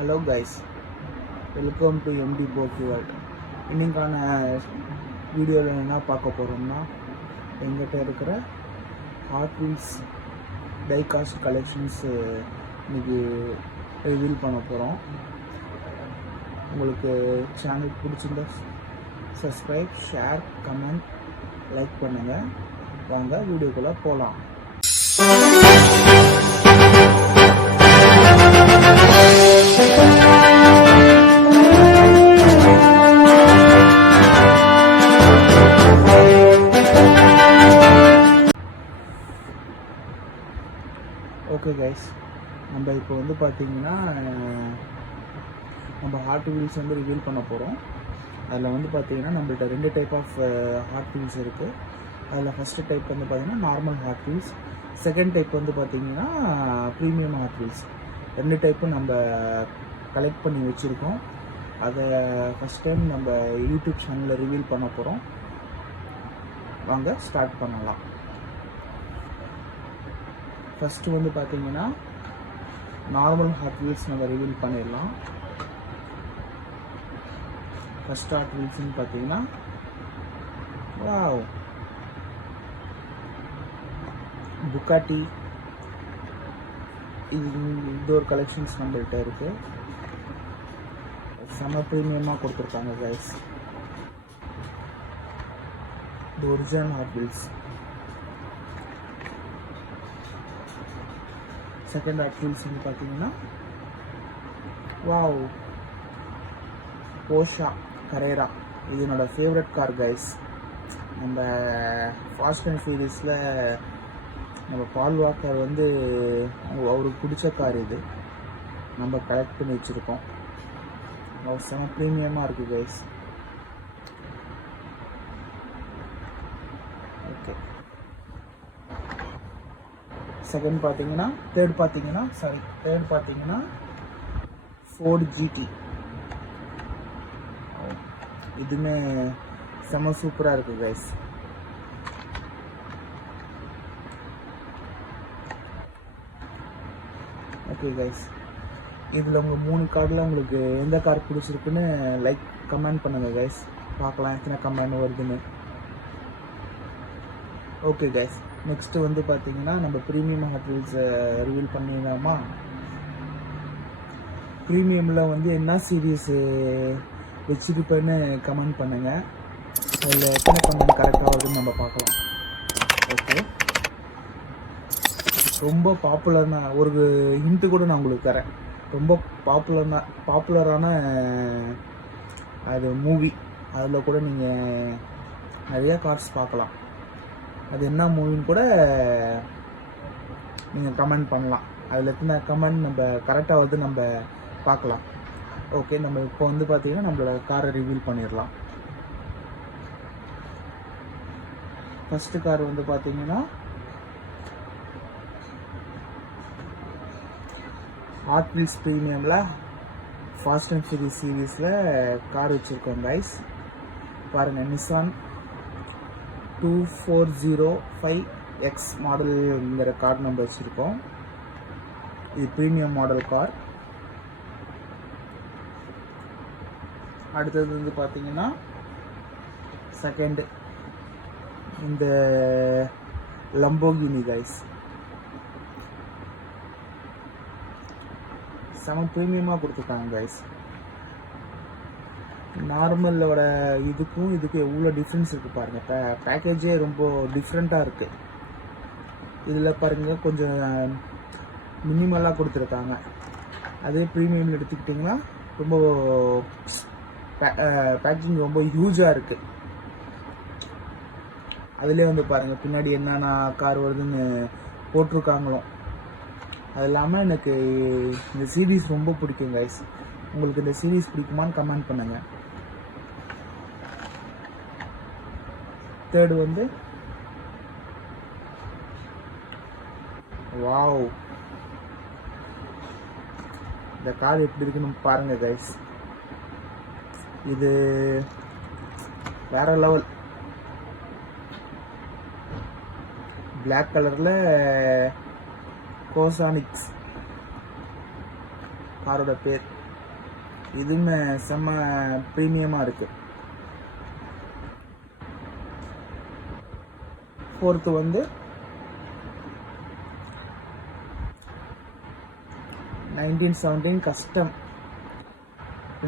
Hello guys, welcome to MD போக்கி world. இன்னைக்கான வீடியோவில் என்ன பார்க்க போகிறோம்னா, எங்கிட்ட இருக்கிற ஹாட் வீல்ஸ் டைகாஸ்ட் கலெக்ஷன்ஸ் இன்னைக்கு ரிவீல் பண்ண போகிறோம். உங்களுக்கு சேனல் பிடிச்சிருந்தா சப்ஸ்கிரைப், ஷேர், கமெண்ட், லைக் பண்ணுங்கள். வாங்க வீடியோக்குள்ளே போகலாம். ஓகே கைஸ், நம்ம இப்போ வந்து பார்த்தீங்கன்னா நம்ம ஹாட் வீல்ஸ் வந்து ரிவீல் பண்ண போகிறோம். அதில் வந்து பார்த்தீங்கன்னா நம்மள்ட்ட 2 டைப் ஆஃப் ஹாட் வீல்ஸ் இருக்குது. அதில் ஃபஸ்ட்டு டைப் வந்து பார்த்தீங்கன்னா normal hot wheels, second type வந்து பார்த்தீங்கன்னா ப்ரீமியம் ஹாட் வீல்ஸ். 2 டைப்பும் நம்ம கலெக்ட் பண்ணி வச்சுருக்கோம். அதை ஃபஸ்ட் டைம் நம்ம யூடியூப் சேனலில் ரிவீல் பண்ண போகிறோம். வாங்க ஸ்டார்ட் பண்ணலாம். ஃபஸ்ட்டு வந்து பார்த்தீங்கன்னா நார்மல் ஹாட் வீல்ஸ் நம்ம ரிவீல் பண்ணிடலாம். ஃபஸ்ட் ஹாட் வீல்ஸ்ன்னு பார்த்தீங்கன்னா வாவ், புக்காட்டி. இது ஒரு கலெக்ஷன்ஸ் நம்மள்கிட்ட இருக்குது. செம்ம ப்ரீமியமாக கொடுத்துருக்காங்க கைஸ். இது original hot wheels. Second hot wheels வந்து பார்த்தீங்கன்னா வாவ், போஷா கரேரா. இது என்னோட ஃபேவரட் கார் கைஸ். நம்ம ஃபாஸ்ட் அண்ட் ஃபியூரியஸில் நம்ம பால் வாக்கர் வந்து அவருக்கு பிடிச்ச கார். இது நம்ம கலெக்ட் பண்ணி வச்சுருக்கோம். செம ப்ரீமியமாக இருக்குது கைஸ். ஓகே, செகண்ட் பார்த்தீங்கன்னா தேர்ட் பார்த்தீங்கன்னா ஃபோர்ட் ஜிடி. இதுவுமே செம சூப்பராக இருக்குது கைஸ். ஓகே கைஸ், இதில் உங்கள் 3 கார்டில் உங்களுக்கு எந்த கார் பிடிச்சிருக்குன்னு லைக் கமெண்ட் பண்ணுங்கள் கைஸ். பார்க்கலாம் எத்தனை கமெண்ட் வருதுன்னு. ஓகே கைஸ், நெக்ஸ்ட்டு வந்து பார்த்தீங்கன்னா நம்ம ப்ரீமியம் ஹாட் வீல்ஸை ரிவீல் பண்ணிடலாமா? ப்ரீமியமில் வந்து என்ன சீரீஸு வச்சுருப்பேன்னு கமெண்ட் பண்ணுங்கள். அதில் எத்தனை கமெண்ட் கரெக்டாக வருதுன்னு நம்ம பார்க்கலாம். ஓகே, ரொம்ப பாப்புலரான ஒரு ஹிண்ட்டு கூட நான் உங்களுக்கு தரேன். ரொம்ப பாப்புலரான அது மூவி. அதில் கூட நீங்கள் நிறையா கார்ஸ் பார்க்கலாம். அது என்ன மூவின்னு கூட நீங்கள் கமெண்ட் பண்ணலாம். அதில் எத்தனை கமெண்ட் நம்ம கரெக்டாக வந்து நம்ம பார்க்கலாம். ஓகே, நம்ம இப்போ வந்து பார்த்தீங்கன்னா நம்மளோட காரை ரிவீல் பண்ணிடலாம். ஃபஸ்ட்டு கார் வந்து பார்த்தீங்கன்னா ஹாட் வீல்ஸ் ப்ரீமியமில் ஃபாஸ்ட் அண்ட் ஃபியூரியஸ் சீரீஸில் கார் வச்சுருக்கோம் கைஸ். பாருங்கள், நிசான் 2405X மாடலுங்கிற கார் நம்ம வச்சுருக்கோம். இது ப்ரீமியம் மாடல் கார். அடுத்தது வந்து பார்த்தீங்கன்னா செகண்ட் இந்த லம்போகினி கைஸ். செம ப்ரீமியமாக கொடுத்துருக்காங்க கைஸ். நார்மலோட இதுக்கும் எவ்வளோ டிஃப்ரென்ஸ் இருக்குது பாருங்கள். பேக்கேஜே ரொம்ப டிஃப்ரெண்ட்டாக இருக்குது. இதில் பாருங்கள் கொஞ்சம் மினிமலாக கொடுத்துருக்காங்க. அதே ப்ரீமியமில் எடுத்துக்கிட்டிங்கன்னா ரொம்ப பேக்கிங் ரொம்ப ஹியூஜாக இருக்குது. அதிலே வந்து பாருங்கள் பின்னாடி என்னென்ன கார் வருதுன்னு போட்டிருக்காங்களோ. அது இல்லாமல் எனக்கு இந்த சீரீஸ் ரொம்ப பிடிக்கும் கைஸ். உங்களுக்கு இந்த சீரீஸ் பிடிக்குமான்னு கமெண்ட் பண்ணுங்கள். தேர்டு வந்து வாவ், இந்த கார் எப்படி இருக்குன்னு பாருங்க கைஸ். இது வேற லெவல். பிளாக் கலரில் கோசானிக்ஸ் காரோட பேர். இதுவுமே செம்ம ப்ரீமியமாக இருக்குது. 4th வந்து 1917 custom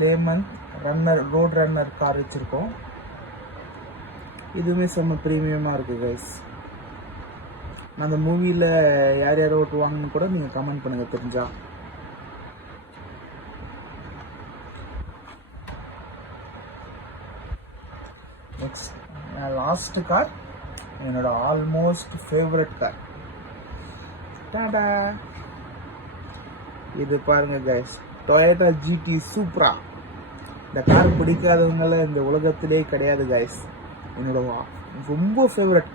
layman runner road runner car வச்சுருக்கோம். இதுவுமே செம்ம ப்ரீமியமாக இருக்குது கைஸ். அந்த மூவியில் யார் யார் ஓட்டுவாங்கன்னு கூட நீங்கள் கமெண்ட் பண்ணுங்கள் தெரிஞ்சா. நெக்ஸ்ட் லாஸ்ட் கார் என்னோட ஆல்மோஸ்ட் ஃபேவரட் கார். டாடா, இது பாருங்க கைஸ், டொயோட்டா ஜிடி சூப்ரா. இந்த கார் பிடிக்காதவங்கள இந்த உலகத்திலே கிடையாது கைஸ். என்னோட ரொம்ப ஃபேவரட்.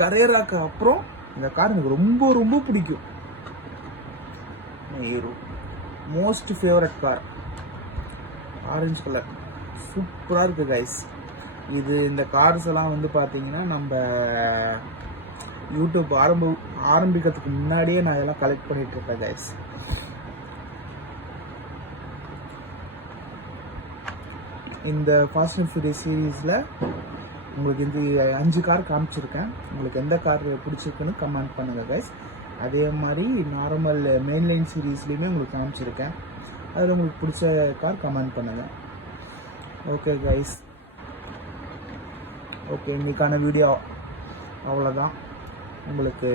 கரேராக்கு அப்புறம் இந்த கார் எனக்கு ரொம்ப ரொம்ப பிடிக்கும். Most favourite car orange colour சூப்பராக இருக்குது கைஸ். இது இந்த கார்ஸ் எல்லாம் வந்து பார்த்தீங்கன்னா நம்ம யூடியூப் ஆரம்பிக்கிறதுக்கு முன்னாடியே நான் இதெல்லாம் கலெக்ட் பண்ணிட்டு இருக்கேன் கைஸ். இந்த ஃபாஸ்ட் அண்ட் ஃபியூரியஸ் சீரீஸில் உங்களுக்கு இந்த 5 கார் காமிச்சிருக்கேன். உங்களுக்கு எந்த கார் பிடிச்சிருக்குன்னு கமெண்ட் பண்ணுங்கள் கைஸ். அதே மாதிரி நார்மல் மெயின்லைன் சீரீஸ்லேயுமே உங்களுக்கு காமிச்சிருக்கேன். அதில் உங்களுக்கு பிடிச்ச கார் கமெண்ட் பண்ணுங்கள். ஓகே கைஸ், ஓகே, இன்றைக்கான வீடியோ அவ்வளோதான். உங்களுக்கு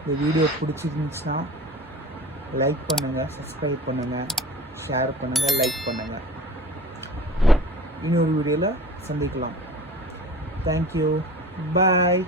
இந்த வீடியோ பிடிச்சிருந்துச்சுன்னா லைக் பண்ணுங்கள், சப்ஸ்கிரைப் பண்ணுங்கள், ஷேர் பண்ணுங்கள், லைக் பண்ணுங்கள். இன்னொரு வீடியோவில் சந்திக்கலாம். தேங்க்யூ, பாய்.